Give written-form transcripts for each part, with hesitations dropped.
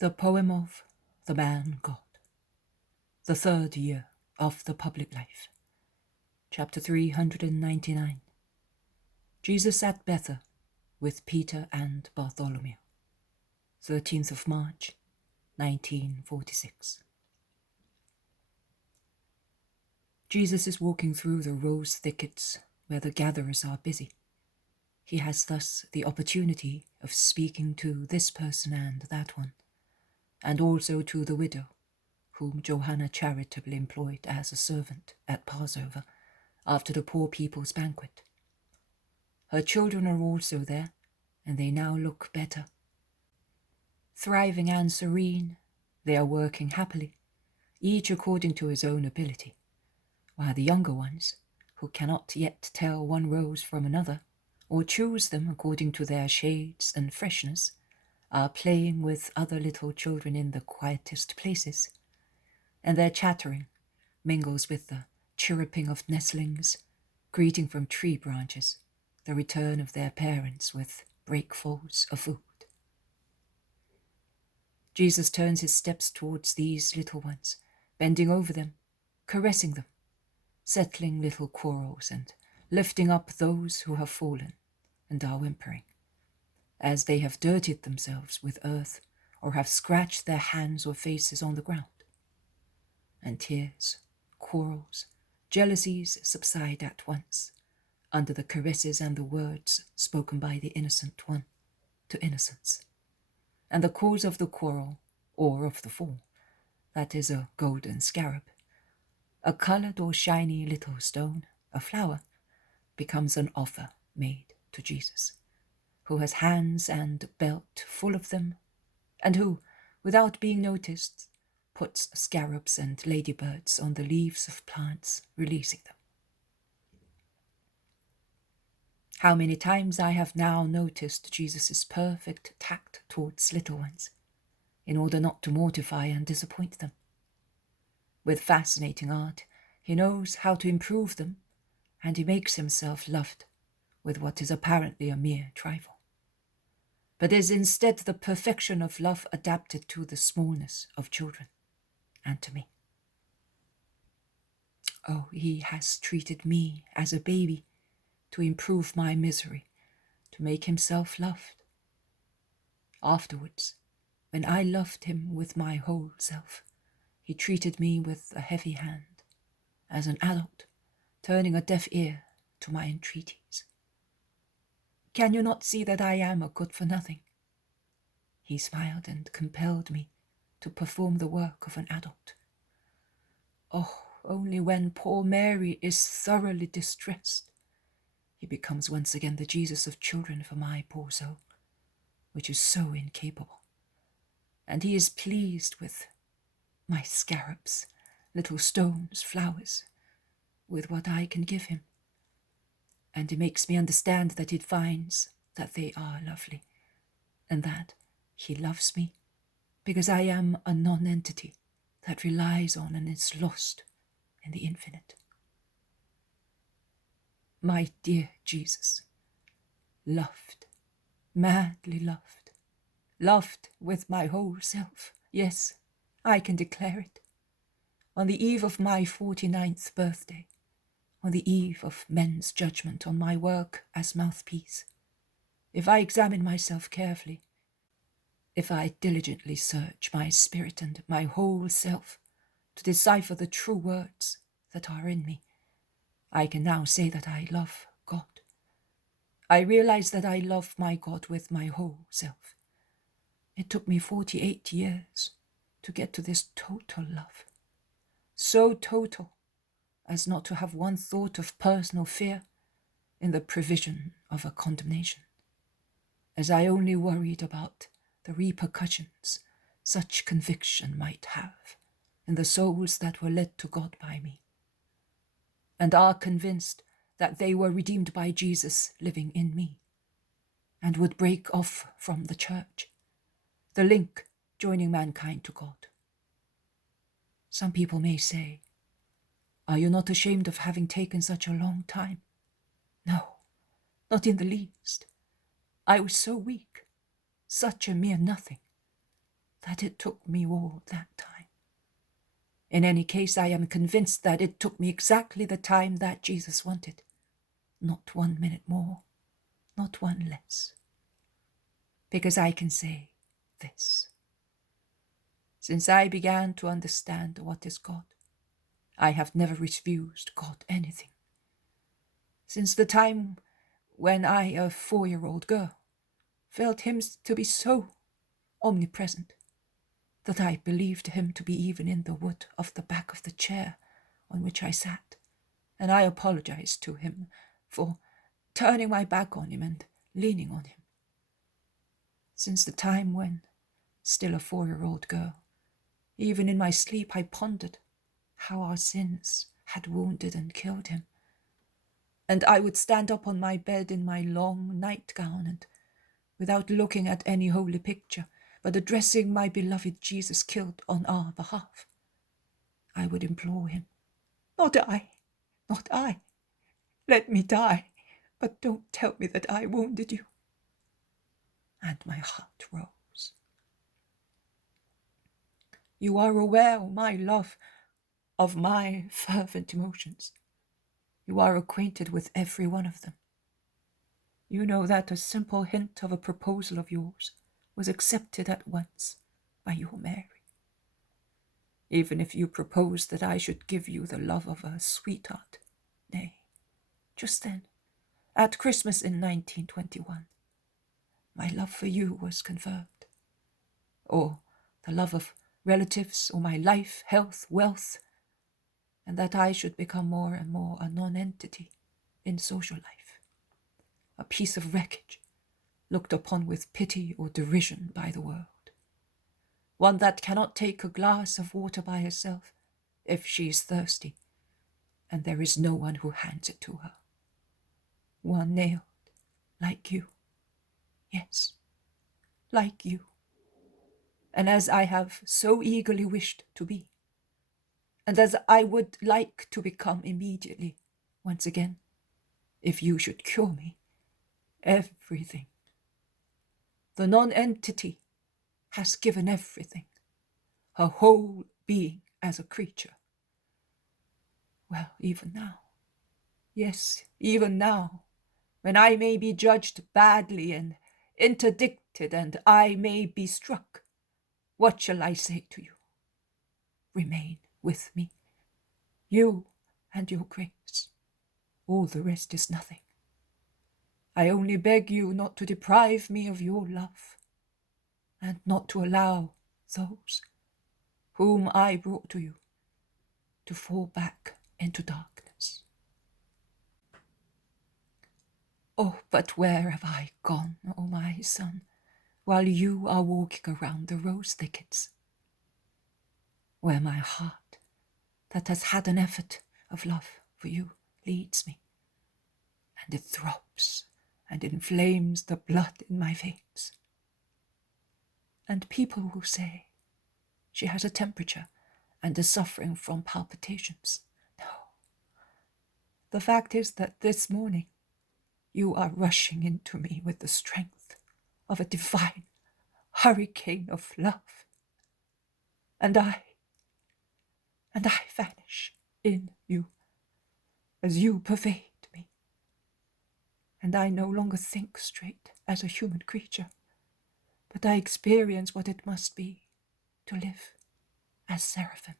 The poem of the man God. The third year of the public life. Chapter 399. Jesus at Bether with Peter and Bartholomew. 13th of March, 1946. Jesus is walking through the rose thickets where the gatherers are busy. He has thus the opportunity of speaking to this person and that one, and also to the widow, whom Johanna charitably employed as a servant at Passover after the poor people's banquet. Her children are also there, and they now look better. Thriving and serene, they are working happily, each according to his own ability, while the younger ones, who cannot yet tell one rose from another, or choose them according to their shades and freshness, are playing with other little children in the quietest places, and their chattering mingles with the chirruping of nestlings, greeting from tree branches, the return of their parents with breakfuls of food. Jesus turns his steps towards these little ones, bending over them, caressing them, settling little quarrels and lifting up those who have fallen and are whimpering, as they have dirtied themselves with earth or have scratched their hands or faces on the ground. And tears, quarrels, jealousies subside at once, under the caresses and the words spoken by the innocent one to innocence. And the cause of the quarrel, or of the fall, that is a golden scarab, a coloured or shiny little stone, a flower, becomes an offer made to Jesus, who has hands and belt full of them, and who, without being noticed, puts scarabs and ladybirds on the leaves of plants, releasing them. How many times I have now noticed Jesus' perfect tact towards little ones, in order not to mortify and disappoint them. With fascinating art, he knows how to improve them, and he makes himself loved with what is apparently a mere trifle, but is instead the perfection of love adapted to the smallness of children, and to me. Oh, he has treated me as a baby to improve my misery, to make himself loved. Afterwards, when I loved him with my whole self, he treated me with a heavy hand, as an adult, turning a deaf ear to my entreaties. Can you not see that I am a good-for-nothing? He smiled and compelled me to perform the work of an adult. Oh, only when poor Mary is thoroughly distressed, he becomes once again the Jesus of children for my poor soul, which is so incapable. And he is pleased with my scarabs, little stones, flowers, with what I can give him. And he makes me understand that he finds that they are lovely, and that he loves me because I am a non-entity that relies on and is lost in the infinite. My dear Jesus, loved, madly loved, loved with my whole self, yes, I can declare it, on the eve of my 49th birthday, on the eve of men's judgment on my work as mouthpiece. If I examine myself carefully, if I diligently search my spirit and my whole self to decipher the true words that are in me, I can now say that I love God. I realize that I love my God with my whole self. It took me 48 years to get to this total love, so total as not to have one thought of personal fear in the provision of a condemnation, as I only worried about the repercussions such conviction might have in the souls that were led to God by me, and are convinced that they were redeemed by Jesus living in me, and would break off from the church, the link joining mankind to God. Some people may say, are you not ashamed of having taken such a long time? No, not in the least. I was so weak, such a mere nothing. that it took me all that time. In any case, I am convinced that it took me exactly the time that Jesus wanted. Not 1 minute more, not one less. Because I can say this. Since I began to understand what is God, I have never refused God anything. Since the time when I, a 4-year-old girl, felt him to be so omnipresent that I believed him to be even in the wood of the back of the chair on which I sat, and I apologized to him for turning my back on him and leaning on him. Since the time when, still a 4-year-old girl, even in my sleep I pondered how our sins had wounded and killed him, and I would stand up on my bed in my long nightgown and, without looking at any holy picture, but addressing my beloved Jesus killed on our behalf, I would implore him, "Not I, not I. Let me die, but don't tell me that I wounded you." And my heart rose. You are aware, my love, of my fervent emotions. You are acquainted with every one of them. You know that a simple hint of a proposal of yours was accepted at once by your Mary. Even if you proposed that I should give you the love of a sweetheart, nay, just then, at Christmas in 1921, my love for you was confirmed. Or the love of relatives, or my life, health, wealth, and that I should become more and more a non-entity in social life, a piece of wreckage looked upon with pity or derision by the world, one that cannot take a glass of water by herself if she is thirsty, and there is no one who hands it to her, one nailed like you, yes, like you, and as I have so eagerly wished to be, and as I would like to become immediately once again, if you should cure me, everything. The non-entity has given everything, her whole being as a creature. Well, even now, yes, even now, when I may be judged badly and interdicted, and I may be struck, what shall I say to you? Remain with me, you and your grace. All the rest is nothing. I only beg you not to deprive me of your love, and not to allow those whom I brought to you to fall back into darkness. Oh, but where have I gone, oh my son, while you are walking around the rose thickets? Where my heart, that has had an effort of love for you, leads me, and it throbs and inflames the blood in my veins. And people will say, she has a temperature and is suffering from palpitations. No. The fact is that this morning you are rushing into me with the strength of a divine hurricane of love. And I vanish in you as you pervade me. And I no longer think straight as a human creature, but I experience what it must be to live as seraphim.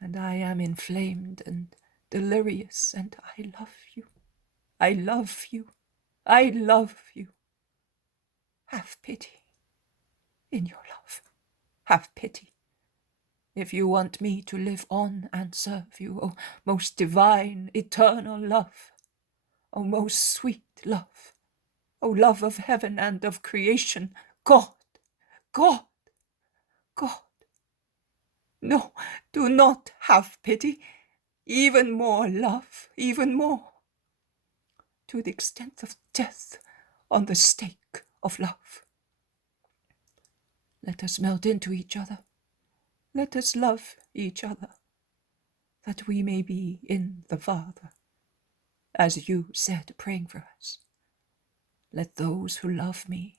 And I am inflamed and delirious, and I love you. I love you. I love you. Have pity in your love. Have pity. If you want me to live on and serve you, O most divine, eternal love, O most sweet love, O love of heaven and of creation, God, God, God. No, do not have pity, even more love, even more, to the extent of death on the stake of love. Let us melt into each other. Let us love each other, that we may be in the Father, as you said, praying for us. Let those who love me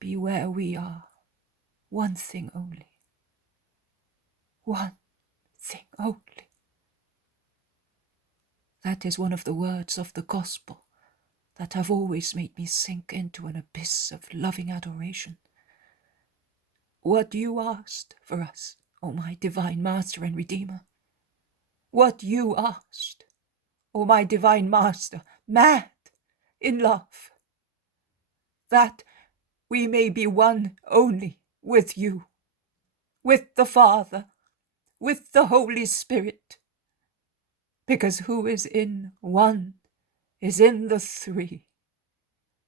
be where we are, one thing only. One thing only. That is one of the words of the gospel that have always made me sink into an abyss of loving adoration. What you asked for us, O my divine Master and Redeemer. What you asked, O my divine Master, mad in love. That we may be one only with you, with the Father, with the Holy Spirit. Because who is in one is in the three.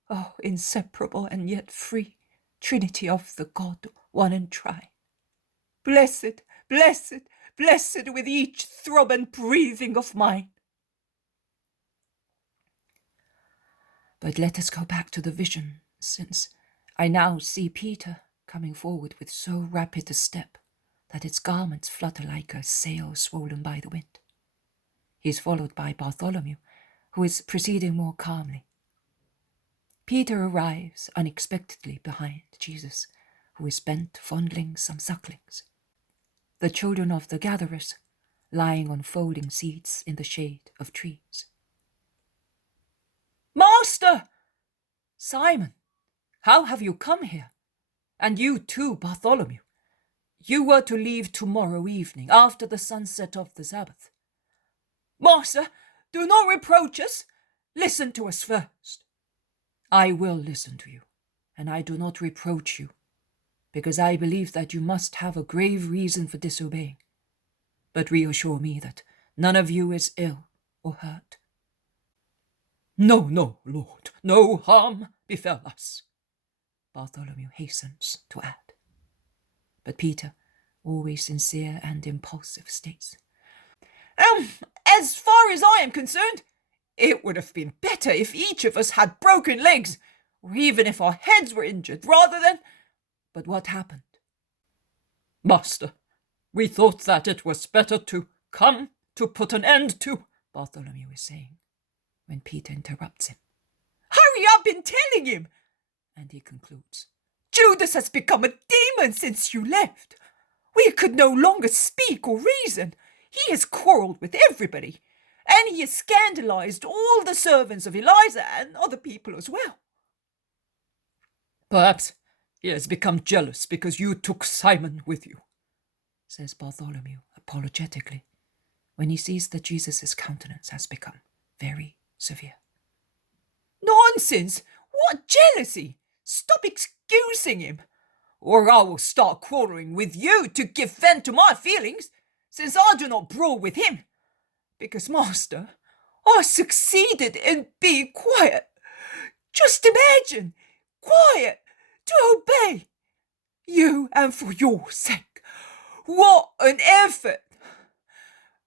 Oh, inseparable and yet free Trinity of the God, one and trine. Blessed, blessed, blessed with each throb and breathing of mine. But let us go back to the vision, since I now see Peter coming forward with so rapid a step that its garments flutter like a sail swollen by the wind. He is followed by Bartholomew, who is proceeding more calmly. Peter arrives unexpectedly behind Jesus, who is bent fondling some sucklings, the children of the gatherers, lying on folding seats in the shade of trees. Master! Simon, how have you come here? And you too, Bartholomew. You were to leave tomorrow evening, after the sunset of the Sabbath. Master, do not reproach us. Listen to us first. I will listen to you, and I do not reproach you, because I believe that you must have a grave reason for disobeying. But reassure me that none of you is ill or hurt. No, no, Lord, no harm befell us, Bartholomew hastens to add. But Peter, always sincere and impulsive, states, as far as I am concerned, it would have been better if each of us had broken legs, or even if our heads were injured, rather than... But what happened? Master, we thought that it was better to come to put an end to, Bartholomew is saying, when Peter interrupts him. Hurry up in telling him! And he concludes, Judas has become a demon since you left. We could no longer speak or reason. He has quarrelled with everybody, and he has scandalized all the servants of Eliza and other people as well. Perhaps he has become jealous because you took Simon with you, says Bartholomew apologetically, when he sees that Jesus' countenance has become very severe. Nonsense! What jealousy! Stop excusing him, or I will start quarrelling with you to give vent to my feelings, since I do not brawl with him. Because, Master, I succeeded in being quiet. Just imagine, quiet, to obey you and for your sake. What an effort!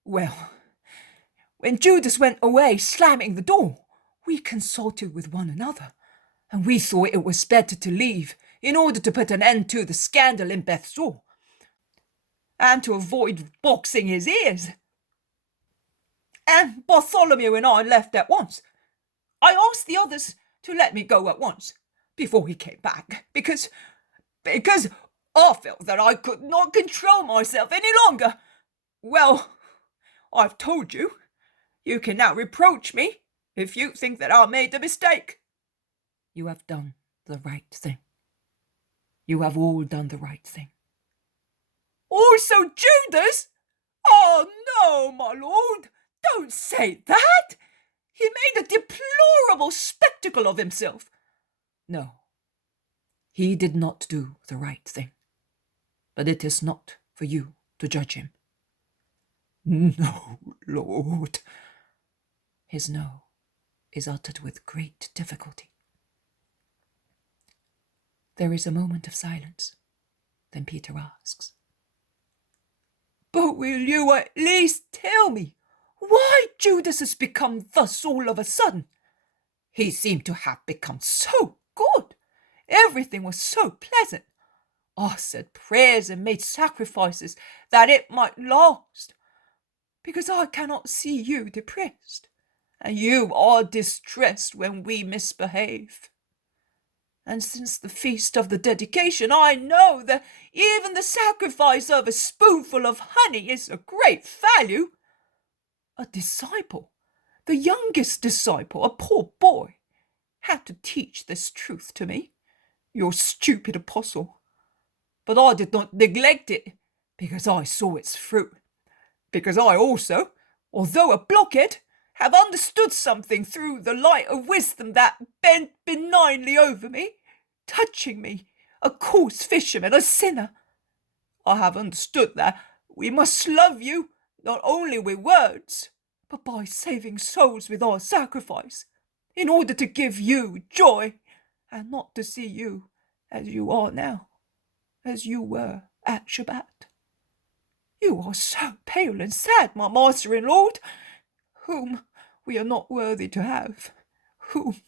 Well, when Judas went away slamming the door, we consulted with one another, and we thought it was better to leave in order to put an end to the scandal in Bether, and to avoid boxing his ears. And Bartholomew and I left at once. I asked the others to let me go at once, before he came back, because I felt that I could not control myself any longer. Well, I've told you. You can now reproach me if you think that I made a mistake. You have done the right thing. You have all done the right thing. Also Judas? Oh, no, my lord, don't say that. He made a deplorable spectacle of himself. No, he did not do the right thing. But it is not for you to judge him. No, Lord. His no is uttered with great difficulty. There is a moment of silence. Then Peter asks, But will you at least tell me why Judas has become thus all of a sudden? He seemed to have become so good. Everything was so pleasant. I said prayers and made sacrifices that it might last, because I cannot see you depressed, and you are distressed when we misbehave. And since the feast of the dedication, I know that even the sacrifice of a spoonful of honey is of great value. A disciple, the youngest disciple, a poor boy, had to teach this truth to me, your stupid apostle. But I did not neglect it, because I saw its fruit, because I also, although a blockhead, have understood something through the light of wisdom that bent benignly over me, touching me, a coarse fisherman, a sinner. I have understood that we must love you not only with words, but by saving souls with our sacrifice, in order to give you joy, and not to see you as you are now, as you were at Shabbat. You are so pale and sad, my master and lord, whom we are not worthy to have, whom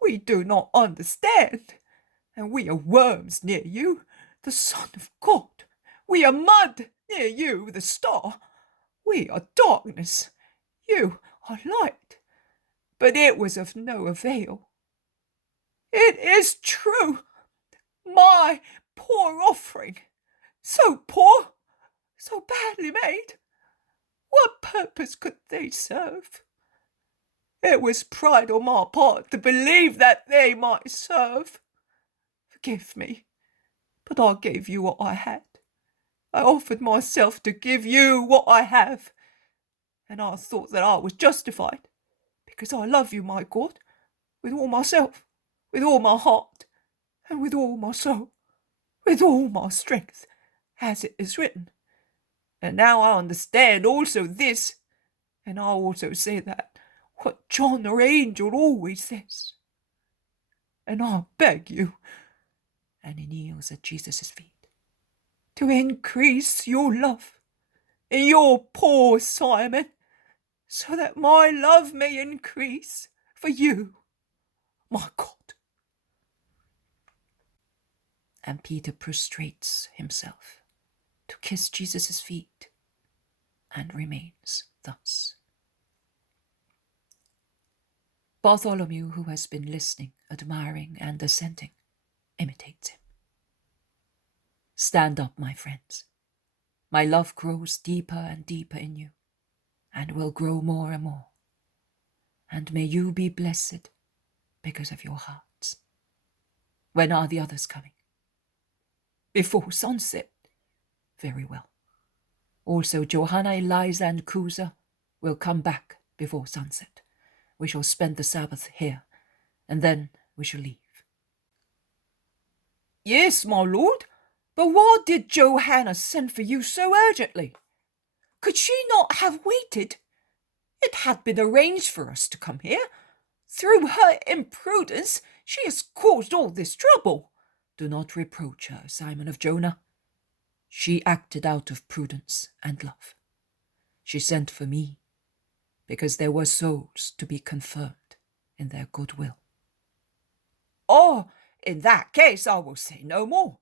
we do not understand, and we are worms near you, the Son of God. We are mud near you, the star. We are darkness, you are light. But it was of no avail. It is true, my poor offering, so poor, so badly made, what purpose could they serve? It was pride on my part to believe that they might serve. Forgive me, but I gave you what I had. I offered myself to give you what I have, and I thought that I was justified, because I love you, my God, with all myself, with all my heart, and with all my soul, with all my strength, as it is written. And now I understand also this, and I also say that, what John our angel always says. And I beg you, and he kneels at Jesus' feet, to increase your love in your poor Simon, so that my love may increase for you, my God. And Peter prostrates himself to kiss Jesus' feet, and remains thus. Bartholomew, who has been listening, admiring, and assenting, imitates him. Stand up, my friends. My love grows deeper and deeper in you, and will grow more and more. And may you be blessed because of your hearts. When are the others coming? Before sunset. Very well. Also, Johanna, Eliza, and Cusa will come back before sunset. We shall spend the Sabbath here, and then we shall leave. Yes, my lord, but why did Johanna send for you so urgently? Could she not have waited? It had been arranged for us to come here. Through her imprudence, she has caused all this trouble. Do not reproach her, Simon of Jonah. She acted out of prudence and love. She sent for me, because there were souls to be confirmed in their goodwill. Oh, in that case I will say no more.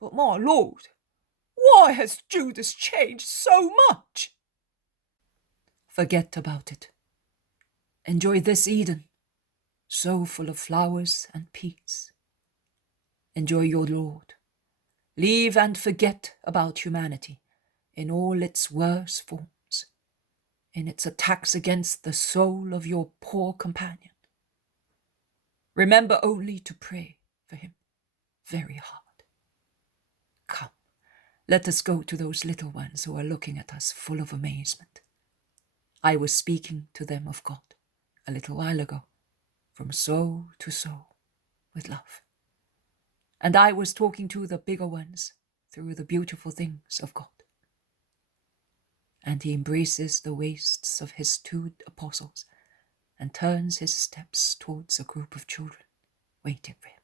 But my lord, why has Judas changed so much? Forget about it. Enjoy this Eden, so full of flowers and peace. Enjoy your Lord. Leave and forget about humanity in all its worst forms, in its attacks against the soul of your poor companion. Remember only to pray for him very hard. Come, let us go to those little ones who are looking at us full of amazement. I was speaking to them of God a little while ago, from soul to soul, with love. And I was talking to the bigger ones through the beautiful things of God. And he embraces the waists of his 2 apostles and turns his steps towards a group of children waiting for him.